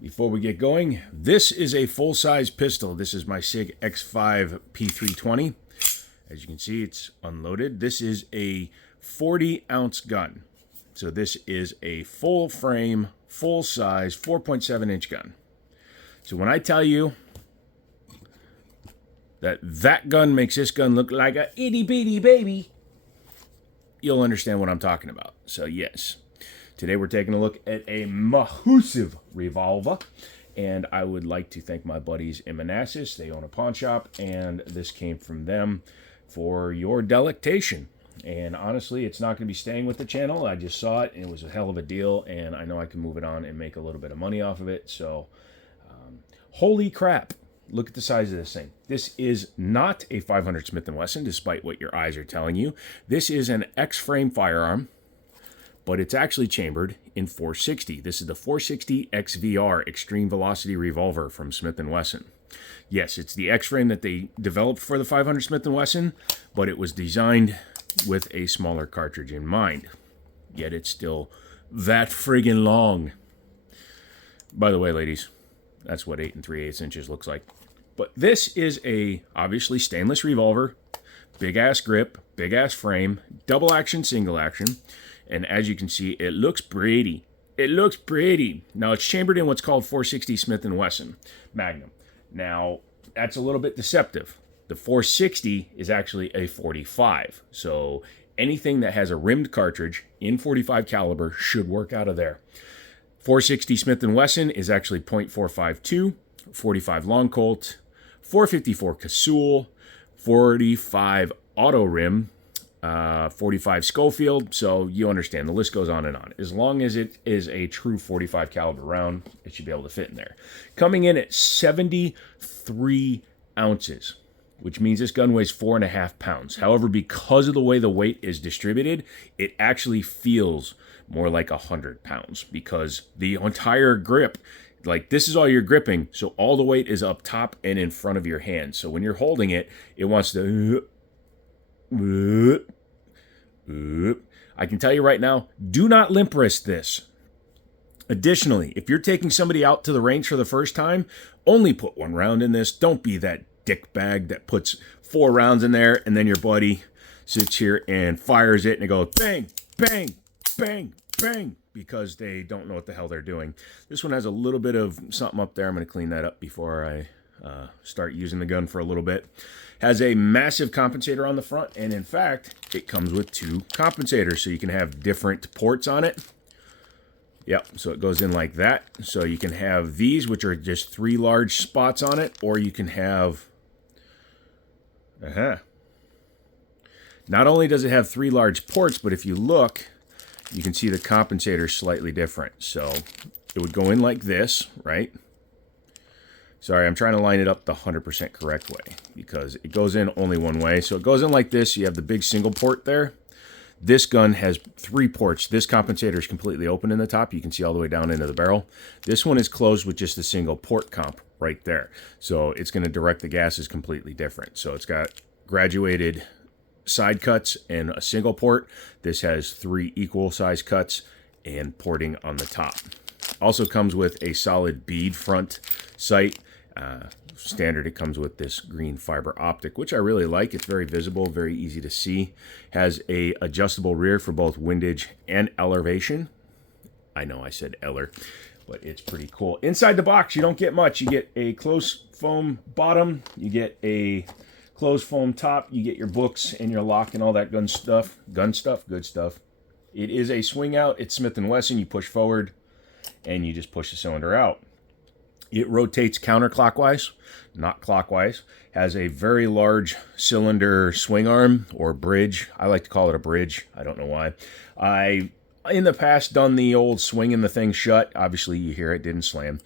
Before we get going, this is a full-size pistol. This is my SIG X5 P320. As you can see, it's unloaded. This is a 40-ounce gun. So this is a full-frame, full-size, 4.7-inch gun. So when I tell you that gun makes this gun look like a itty-bitty baby, you'll understand what I'm talking about. So yes, today we're taking a look at a Mahusiv revolver, and I would like to thank my buddies in Manassas. They own a pawn shop, and this came from them for your delectation. And honestly, it's not going to be staying with the channel. I just saw it, and it was a hell of a deal, and I know I can move it on and make a little bit of money off of it. So, holy crap. Look at the size of this thing. This is not a 500 Smith & Wesson, despite what your eyes are telling you. This is an X-frame firearm, but it's actually chambered in 460. This is the 460 XVR, Extreme Velocity Revolver from Smith & Wesson. Yes, it's the X-frame that they developed for the 500 Smith & Wesson, but it was designed with a smaller cartridge in mind. Yet it's still that friggin' long. By the way, ladies, that's what 8 3/8 inches looks like. But this is a, obviously, stainless revolver, big-ass grip, big-ass frame, double action, single action. And as you can see, it looks pretty. It looks pretty. Now, it's chambered in what's called 460 Smith & Wesson Magnum. Now, that's a little bit deceptive. The 460 is actually a 45. So anything that has a rimmed cartridge in 45 caliber should work out of there. 460 Smith & Wesson is actually .452, 45 Long Colt, 454 Casull, 45 Auto Rim, 45 Schofield. So you understand, the list goes on and on. As long as it is a true 45 caliber round, it should be able to fit in there. Coming in at 73 ounces, which means this gun weighs 4.5 pounds. However, because of the way the weight is distributed, it actually feels more like 100 pounds because the entire grip, like this is all you're gripping, so all the weight is up top and in front of your hand. So when you're holding it, it wants to... I can tell you right now, do not limp wrist this. Additionally, if you're taking somebody out to the range for the first time, only put 1 round in this. Don't be that dick bag that puts 4 rounds in there and then your buddy sits here and fires it and it goes bang, bang, bang, bang, because they don't know what the hell they're doing. This one has a little bit of something up there. I'm going to clean that up before I start using the gun for a little bit. Has a massive compensator on the front, and in fact, it comes with 2 compensators, so you can have different ports on it. Yep, so it goes in like that. So you can have these, which are just 3 large spots on it, or you can have... Not only does it have 3 large ports, but if you look, you can see the compensator is slightly different. So it would go in like this, right? Sorry, I'm trying to line it up the 100% correct way because it goes in only one way. So it goes in like this. You have the big single port there. This gun has 3 ports. This compensator is completely open in the top. You can see all the way down into the barrel. This one is closed with just a single port comp right there. So it's going to direct the gases completely different. So it's got graduated side cuts and a single port. This has 3 equal size cuts and porting on the top. Also comes with a solid bead front sight. Standard, it comes with this green fiber optic, which I really like. It's very visible, very easy to see. Has a adjustable rear for both windage and elevation. I know I said Eller, but it's pretty cool. Inside the box, you don't get much. You get a closed foam bottom. You get a closed foam top. You get your books and your lock and all that gun stuff. Gun stuff, good stuff. It is a swing out. It's Smith & Wesson. You push forward and you just push the cylinder out. It rotates counterclockwise, not clockwise. Has a very large cylinder swing arm or bridge. I like to call it a bridge. I don't know why. I, in the past, done the old swinging the thing shut. Obviously, you hear it didn't slam.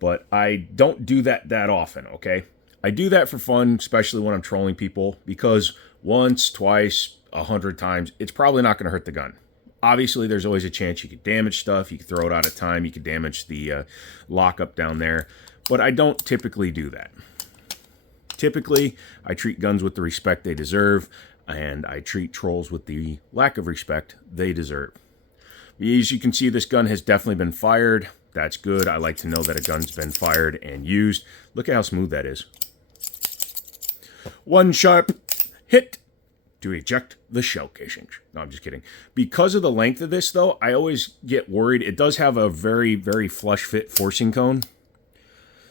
But I don't do that often, okay? I do that for fun, especially when I'm trolling people, because once, twice, 100 times, it's probably not going to hurt the gun. Obviously, there's always a chance you could damage stuff. You could throw it out of time. You could damage the lockup down there. But I don't typically do that. Typically, I treat guns with the respect they deserve, and I treat trolls with the lack of respect they deserve. As you can see, this gun has definitely been fired. That's good. I like to know that a gun's been fired and used. Look at how smooth that is. One sharp hit to eject the shell casing. No, I'm just kidding. Because of the length of this, though, I always get worried. It does have a very, very flush fit forcing cone.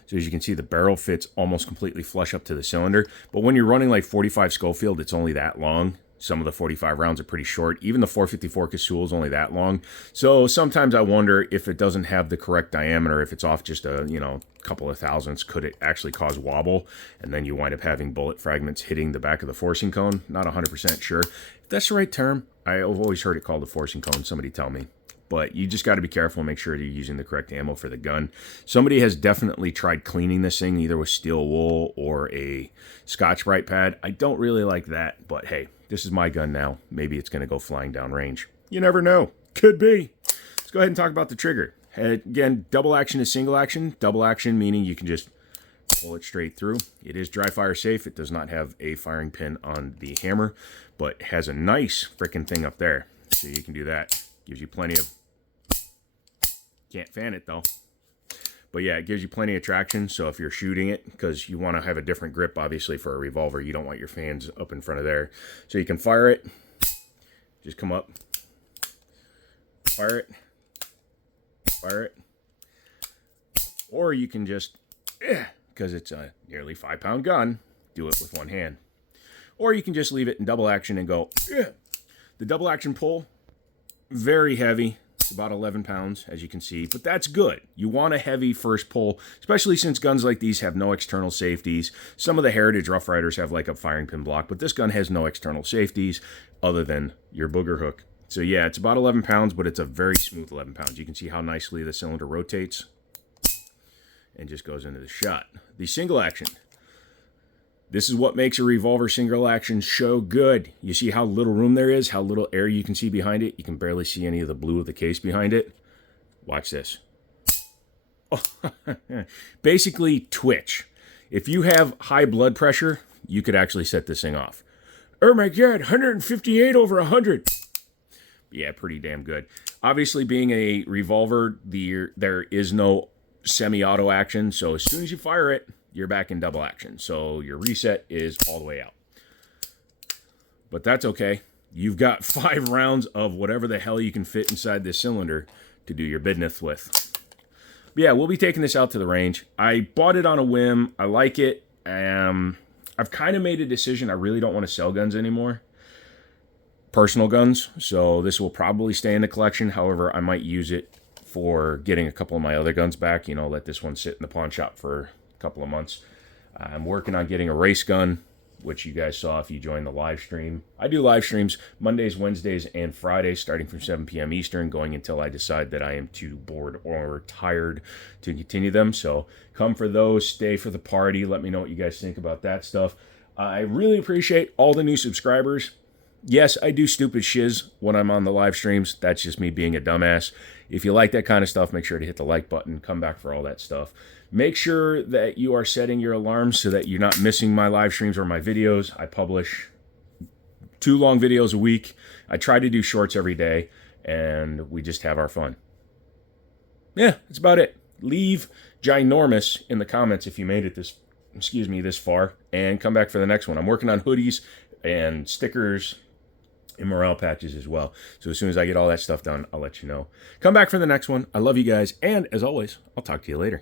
So as you can see, the barrel fits almost completely flush up to the cylinder. But when you're running like 45 Schofield, it's only that long. Some of the 45 rounds are pretty short. Even the 454 Casull is only that long. So sometimes I wonder if it doesn't have the correct diameter, if it's off just a, couple of thousandths, could it actually cause wobble? And then you wind up having bullet fragments hitting the back of the forcing cone. Not 100% sure. If that's the right term, I've always heard it called the forcing cone. Somebody tell me. But you just got to be careful and make sure you're using the correct ammo for the gun. Somebody has definitely tried cleaning this thing, either with steel wool or a Scotch-Brite pad. I don't really like that, but hey, this is my gun now. Maybe it's going to go flying down range. You never know. Could be. Let's go ahead and talk about the trigger. Again, double action is single action. Double action meaning you can just pull it straight through. It is dry fire safe. It does not have a firing pin on the hammer, but has a nice freaking thing up there. So you can do that. Gives you plenty of... Can't fan it though. But yeah, it gives you plenty of traction. So if you're shooting it, because you want to have a different grip, obviously, for a revolver, you don't want your fans up in front of there. So you can fire it. Just come up. Fire it. Fire it. Or you can just, because it's a nearly 5-pound gun, do it with one hand. Or you can just leave it in double action and go, The double action pull, very heavy. It's about 11 pounds, as you can see, but that's good. You want a heavy first pull, especially since guns like these have no external safeties. Some of the Heritage Rough Riders have like a firing pin block, but this gun has no external safeties other than your booger hook. So yeah, it's about 11 pounds, but it's a very smooth 11 pounds. You can see how nicely the cylinder rotates and just goes into the shot. The single action. This is what makes a revolver single action so good. You see how little room there is, how little air you can see behind it. You can barely see any of the blue of the case behind it. Watch this. Oh, basically, twitch. If you have high blood pressure, you could actually set this thing off. Oh my God, 158 over 100. Yeah, pretty damn good. Obviously, being a revolver, there is no semi-auto action. So as soon as you fire it, you're back in double action. So your reset is all the way out. But that's okay. You've got 5 rounds of whatever the hell you can fit inside this cylinder to do your bidneth with. But yeah, we'll be taking this out to the range. I bought it on a whim. I like it. I've kind of made a decision. I really don't want to sell guns anymore. Personal guns. So this will probably stay in the collection. However, I might use it for getting a couple of my other guns back. Let this one sit in the pawn shop for couple of months. I'm working on getting a race gun, which you guys saw if you joined the live stream. I do live streams Mondays, Wednesdays, and Fridays starting from 7 p.m. Eastern, going until I decide that I am too bored or tired to continue them. So come for those, stay for the party. Let me know what you guys think about that stuff. I really appreciate all the new subscribers. Yes, I do stupid shiz when I'm on the live streams. That's just me being a dumbass. If you like that kind of stuff, make sure to hit the like button. Come back for all that stuff. Make sure that you are setting your alarms so that you're not missing my live streams or my videos. I publish 2 long videos a week. I try to do shorts every day, and we just have our fun. Yeah, that's about it. Leave ginormous in the comments if you made it this far, and come back for the next one. I'm working on hoodies and stickers and morale patches as well. So as soon as I get all that stuff done, I'll let you know. Come back for the next one. I love you guys, and as always, I'll talk to you later.